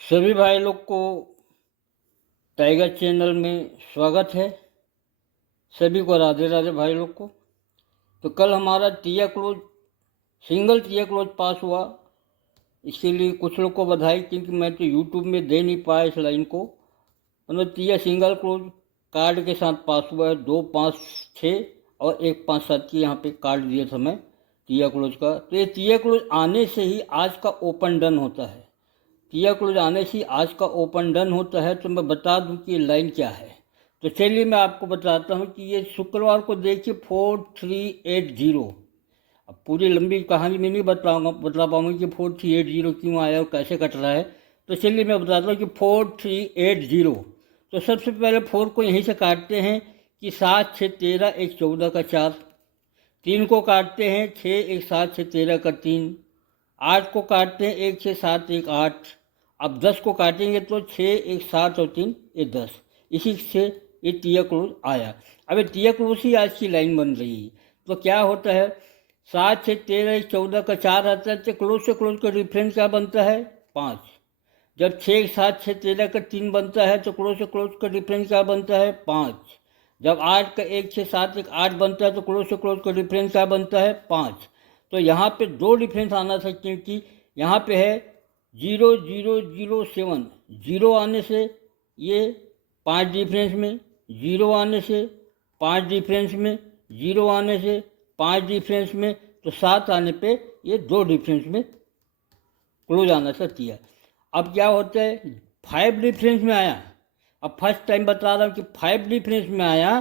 सभी भाई लोग को टाइगर चैनल में स्वागत है। सभी को राधे राधे भाई लोग को। तो कल हमारा टिया क्लोज सिंगल टिया क्लोज पास हुआ, इसके लिए कुछ लोग को बधाई, क्योंकि मैं तो यूट्यूब में दे नहीं पाया इस लाइन को। मतलब टिया सिंगल क्लोज कार्ड के साथ पास हुआ है। 2 5 6 और 1 5 7 की यहाँ पे कार्ड दिया था मैं टिया क्लोज का। तो ये टिया क्लोज आने से ही आज का ओपन डन होता है। टिया क्लोज आने से आज का ओपन डन होता है। तो मैं बता दूं कि ये लाइन क्या है। तो चलिए मैं आपको बताता हूं कि ये शुक्रवार को देखिए 4380। अब पूरी लंबी कहानी में नहीं बता पाऊंगा कि 4380 क्यों आया और कैसे कट रहा है। तो चलिए मैं बताता हूँ कि 4380। तो सबसे पहले 4 को यहीं से काटते हैं कि 7 6 13 1 14 का 4। 3 को काटते हैं 6 1 7 6 13 का 3। 8 को काटते हैं 1 6 7 1 8। अब 10 को काटेंगे तो 6 1 7 और 3 ये 10। इसी से ये टिया क्लोज आया। अब ये टिया क्लोज ही आज की लाइन बन रही है। तो क्या होता है, 7 6 13 1 14 का 4 आता है, तो क्लोज से क्लोज का डिफरेंस क्या बनता है, 5। जब 6 7 6 13 का 3 बनता है तो क्लोज से क्लोज का डिफरेंस क्या बनता है, 5। जब 8 का 1 6 7 1 8 बनता है तो क्लोज से क्लोज का डिफरेंस क्या बनता है, 5। तो यहाँ पे 2 डिफरेंस आना था, क्योंकि यहाँ पे है 0007। 0 आने से ये 5 डिफरेंस में, 0 आने से 5 डिफरेंस में, 0 आने से 5 डिफरेंस में, तो 7 आने पे ये 2 डिफरेंस में क्लोज आना चाहिए। अब क्या होता है, 5 डिफरेंस में आया। अब फर्स्ट टाइम बता रहा हूँ कि 5 डिफरेंस में आया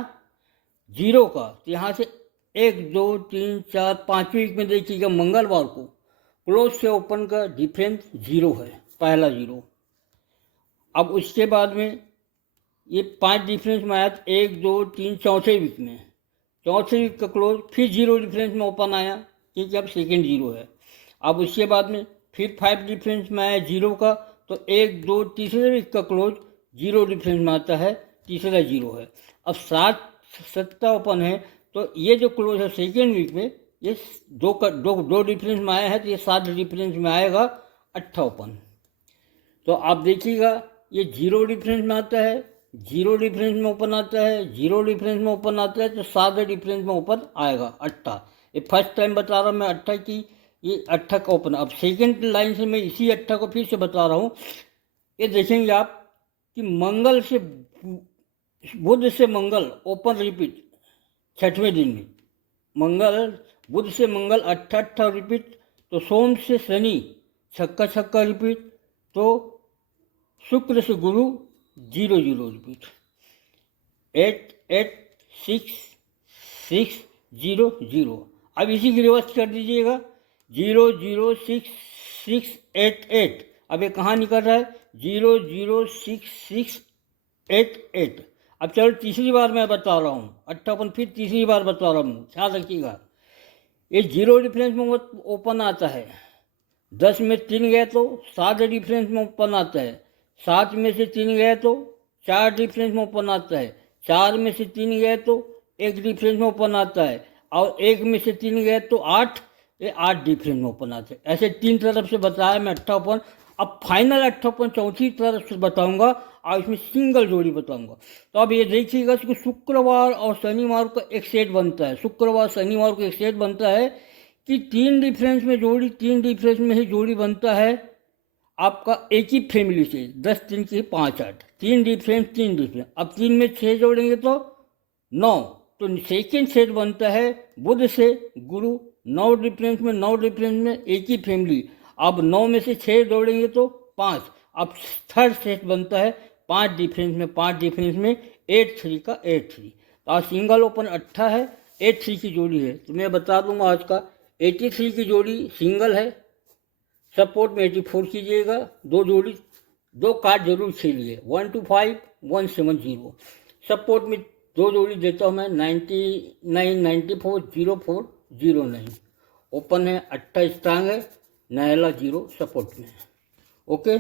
0 का। तो यहाँ से 1 2 3 4 5वीं वीक में देखिएगा मंगलवार को क्लोज से ओपन का डिफरेंस 0 है, पहला 0। अब उसके बाद में ये 5 डिफरेंस में आया 1 2 3 चौथे वीक में, चौथे वीक का क्लोज फिर 0 डिफरेंस में ओपन आया, क्योंकि अब सेकेंड 0 है। अब उसके बाद में फिर 5 डिफरेंस में आया 0 का, तो 1 2 तीसरे वीक का क्लोज 0 डिफरेंस में आता है, तीसरा 0 है। अब 7 सत्ता ओपन है, तो ये जो क्लोज है सेकेंड वीक में, ये दो डिफरेंस में आया है, तो ये 7 डिफरेंस में आएगा 8 ओपन। तो आप देखिएगा ये 0 डिफरेंस में आता है, 0 डिफरेंस में ओपन आता है, 0 डिफरेंस में ओपन आता है, तो 7 डिफरेंस में ओपन आएगा 8। ये फर्स्ट टाइम बता रहा हूँ मैं 8 की, ये 8 का ओपन। अब सेकेंड लाइन से मैं इसी 8 को फिर से बता रहा हूँ। ये देखेंगे आप कि मंगल से बुध से मंगल ओपन रिपीट 6वें दिन में, मंगल बुध से मंगल 8 रिपीट, तो सोम से शनि छक्का रिपीट, तो शुक्र से गुरु 0 0 रिपीट, 8 8 6 6 0 0। अब इसी की रिवर्स कर दीजिएगा, 0 0 6 6 8 8। अब ये कहाँ निकल रहा है, 0 0 6 6 8 8। अब चलो तीसरी बार मैं बता रहा हूँ, 58 फिर तीसरी बार बता रहा हूँ, ख्याल रखिएगा। ये 0 डिफरेंस में ओपन आता है, 10 में 3 गए तो 7 डिफरेंस में ओपन आता है, 7 में से 3 गए तो 4 डिफरेंस में ओपन आता है, 4 में से 3 गए तो 1 डिफरेंस में ओपन आता है, और 1 में से 3 गए तो 8, ये 8 डिफरेंस में ओपन आते हैं। ऐसे 3 तरफ से बताया मैं 8 ओपन। अब फाइनल 8 ओपन चौथी तरफ से बताऊंगा, और इसमें सिंगल जोड़ी बताऊंगा। तो अब ये देखिएगा कि शुक्रवार और शनिवार को एक सेट बनता है, शुक्रवार शनिवार को एक सेट बनता है कि 3 डिफरेंस में जोड़ी, 3 डिफरेंस में ही जोड़ी बनता है आपका एक ही फैमिली से, 10 3 की 5 8, 3 डिफरेंस 3 डिफरेंस। अब 3 में 6 जोड़ेंगे तो 9, तो सेकेंड सेट बनता है बुध से गुरु, 9 डिफरेंस में 9 डिफरेंस में एक ही फैमिली। अब 9 में से 6 जोड़ेंगे तो 5। अब थर्ड सेट बनता है 5 डिफरेंस में 5 डिफरेंस में 8 3 का 8 3। तो आज सिंगल ओपन 8 है, 8 3 की जोड़ी है। तो मैं बता दूंगा आज का 83 की जोड़ी सिंगल है, सपोर्ट में 84 कीजिएगा। 2 जोड़ी 2 कार्ड जरूर खेलिए, 1 2 5 1 7 0। सपोर्ट में 2 जोड़ी देता हूँ मैं, 99 94 04 09। ओपन है 8 स्ट्रांग है, नयला 0 सपोर्ट में। ओके।